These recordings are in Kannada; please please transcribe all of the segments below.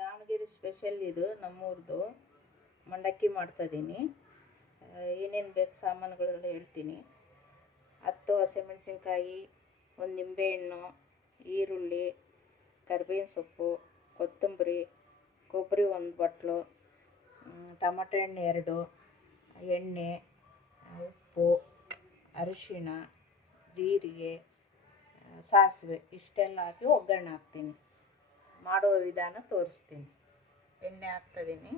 ದಾವಣಗೆರೆ ಸ್ಪೆಷಲ್ ಇದು ನಮ್ಮೂರ್ದು. ಮಂಡಕ್ಕಿ ಮಾಡ್ತಾಯಿದ್ದೀನಿ ಏನೇನು ಬೇಕು ಸಾಮಾನುಗಳೆಲ್ಲ ಹೇಳ್ತೀನಿ. ಹತ್ತು ಹಸಿಮೆಣಸಿನ್ಕಾಯಿ, ಒಂದು ನಿಂಬೆಹಣ್ಣು, ಈರುಳ್ಳಿ, ಕರ್ಬೇವಿನ ಸೊಪ್ಪು, ಕೊತ್ತಂಬರಿ, ಕೊಬ್ಬರಿ ಒಂದು ಬಟ್ಲು ಟಮಾಟೊ ಹಣ್ಣು ಎರಡು, ಎಣ್ಣೆ, ಉಪ್ಪು, ಅರಿಶಿಣ, ಜೀರಿಗೆ ಸಾಸಿವೆ ಇಷ್ಟೆಲ್ಲ ಹಾಕಿ ಒಗ್ಗರಣೆ ಹಾಕ್ತೀನಿ. ಮಾಡುವ ವಿಧಾನ ತೋರಿಸ್ತೀನಿ. ಎಣ್ಣೆ ಹಾಕ್ತಿದ್ದೀನಿ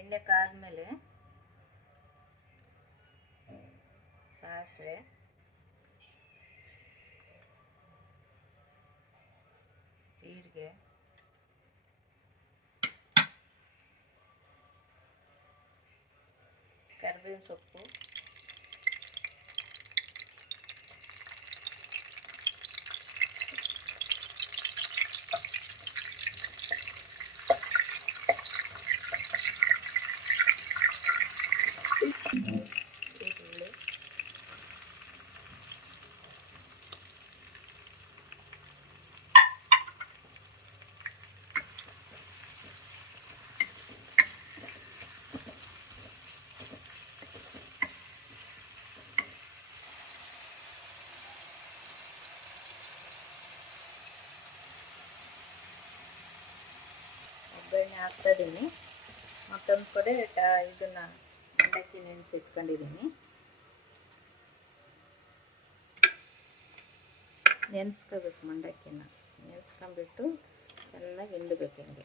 ಎಣ್ಣೆ ಕಾದ್ಮೇಲೆ ಸಾಸಿವೆ. ಜೀರಿಗೆ ಕರಿಬೇವಿನ ಸೊಪ್ಪು ಈರುಳ್ಳಿ ಒಗ್ಗರಣೆ ಹಾಕ್ತಾಯಿದ್ದೀನಿ ಮತ್ತೊಂದು ಕಡೆ ಇದನ್ನು ಮಂಡಕ್ಕಿ ನೆನೆಸಿಟ್ಕೊಂಡಿದ್ದೀನಿ ನೆನೆಸ್ಕೋಬೇಕು ಮಂಡಕ್ಕಿನ. ನೆನೆಸ್ಕೊಂಬಿಟ್ಟು ಚೆನ್ನಾಗಿ ಹಿಂಡಬೇಕು ಹಿಂಗೆ.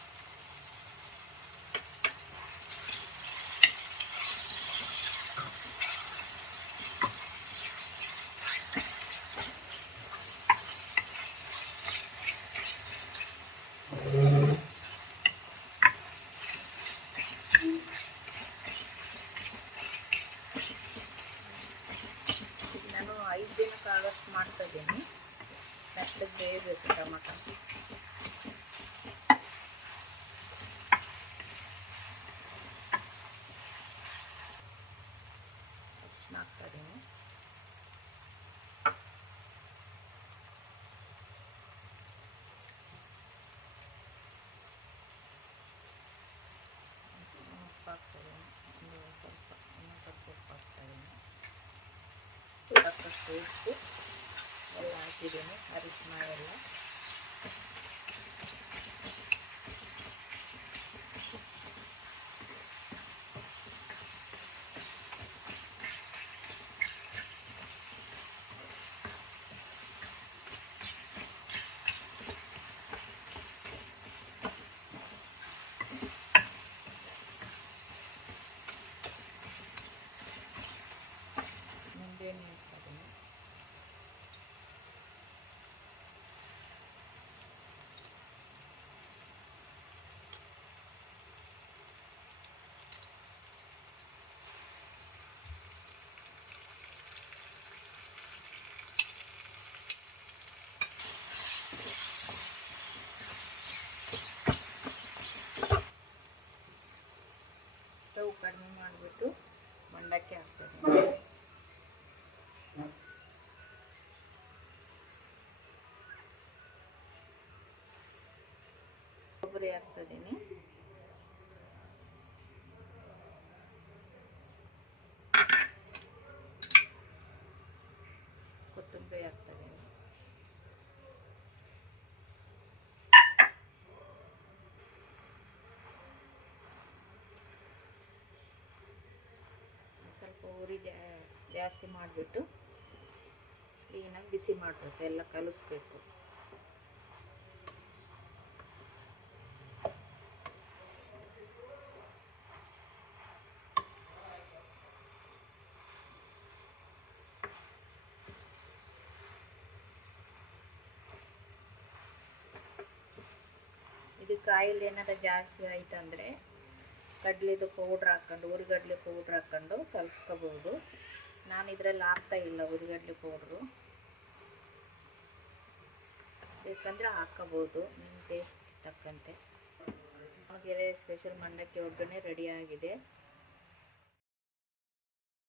ಮೆತ್ತಗೆ ಬೇಯಬೇಕು ಟೊಮೊಟೊ ಅರಿಶಿನ ಹಾಕ್ತಾ ಇದ್ದೀನಿ ಉಪ್ಪು ಅರಿಶಿನ ಇದ್ದೀನಿ ಒಂದು ಸ್ವಲ್ಪ ಇನ್ನೂ ಸ್ವಲ್ಪ ಉಪ್ಪು ಹಾಕ್ತಾ ಇದ್ದೀನಿ ಸಾಕಷ್ಟು ಉಪ್ಪು ಎಲ್ಲ ಹಾಕಿದ್ದೀನಿ ಅರಿಶಿನ ಎಲ್ಲ ನಿಂಬೆಹಣ್ಣು ಹಾಕ್ತೀನಿ ಸ್ಟವ್ ಕಡಿಮೆ ಮಾಡಿಬಿಟ್ಟು ಮಂಡಕ್ಕಿ ಹಾಕ್ತೀನಿ. ಕೊಬ್ಬರಿ ಹಾಕ್ತಿದ್ದೀನಿ ಜಾಸ್ತಿ ಮಾಡಿಬಿಟ್ಟು ಕ್ಲೀನಾಗಿ ಬಿಸಿ ಮಾಡಬೇಕು ಎಲ್ಲ ಕಲಿಸ್ಬೇಕು. ಇದು ಕಾಯಿಲೆ ಏನಾರ ಜಾಸ್ತಿ ಆಯ್ತಂದರೆ ಕಡ್ಲಿದು ಪೌಡ್ರ್ ಹಾಕ್ಕೊಂಡು ಉರಿಗಡ್ಲೆ ಪೌಡ್ರ್ ಹಾಕ್ಕೊಂಡು ಕಲಸ್ಕೋಬೋದು. ನಾನು ಇದರಲ್ಲಿ ಹಾಕ್ತಾ ಇಲ್ಲ ಉರಿಗಡ್ಲೆ ಪೌಡ್ರು. ಬೇಕಂದರೆ ಹಾಕ್ಕೋಬೋದು, ನಿಮ್ಮ ಟೇಸ್ಟ್ ತಕ್ಕಂತೆ. ನಮಗೆ ಸ್ಪೆಷಲ್ ಮಂಡಕ್ಕಿ ಒಗ್ಗರಣೆ ರೆಡಿ ಆಗಿದೆ.